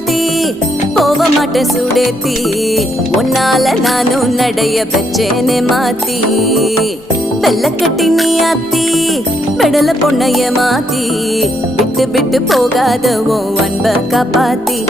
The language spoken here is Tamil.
மாத்தி போக மாட்டேன் சுடேத்தி உன்னால நானும் நடைய பெச்சேனே மாத்தி வெள்ள கட்டி நீ ஆத்தி பெடல பொண்ணைய மாத்தி விட்டு விட்டு போகாத உன் அன்ப காப்பாத்தி